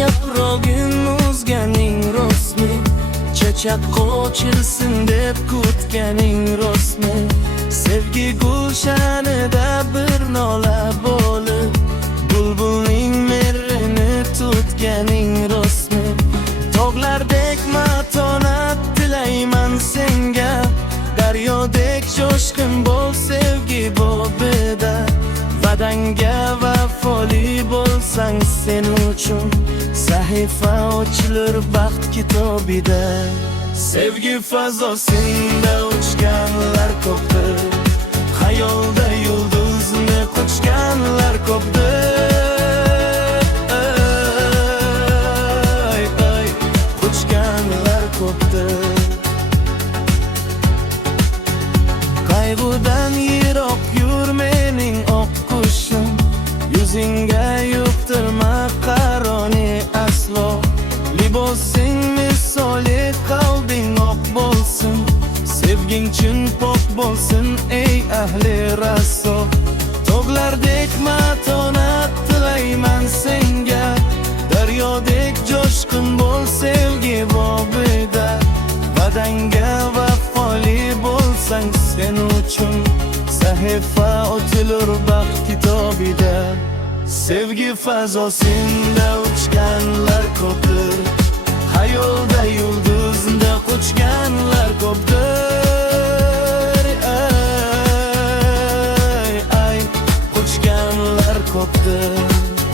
yaprog'in o'zganing rostmi? Chechak qochilsin deb kutganing rostmi? Sevgi gulshanida bir nola bo'lib, bulbulning merini tutganing rostmi? Tog'lardek matonat tilayman senga, daryodek jo'shqin bo'l sevgi bobida. Vadanga vafoli bo'lsang sen uchun sahifa ochilur baxt kitobida. Sevgi fazosinda uchganlar ko'pdir, xayolda yulduzni quchganlar ko'pdir. Quchganlar ko'pdir. Qayg'udan yiroq yur mening oq qushim, yuzingga yuqtirma qaroni aslo. Libosing misoli qalbing oq bo'lsin, sevging chin pok bo'lsin ey ahli raso. Tog'lardek matonat tilayman senga, daryodek jo'shqin bo'l sevgi bobida. Vadanga vafoli bo'lsang sen uchun sahifa ochilur baxt kitobida. Sevgi fazosinda uchganlar ko'pdir, xayolda yulduzda quchganlar ko'pdir. Quchganlar ko'pdir.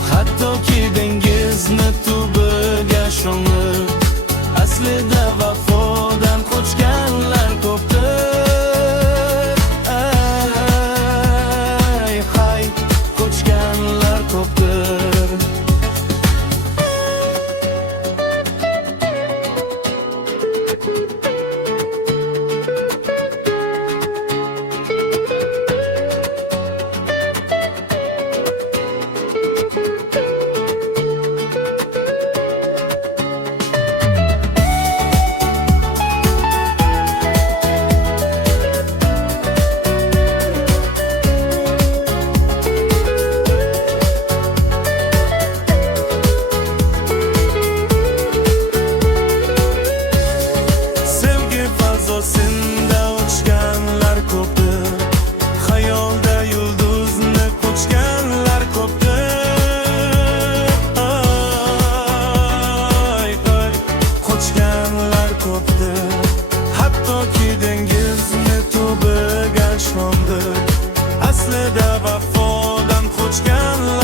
Hattoki dengizni tubiga sho'ng'ib, aslida vafodan qochganlar ko'pdir. Qochganlar ko'pdir. Fazosinda uchganlar ko'pdir, xayolda yulduzni quchganlar ko'pdir. Quchganlar ko'pdir. Hattoki dengizni tubiga sho'ng'ib, aslida vafodan qochganlar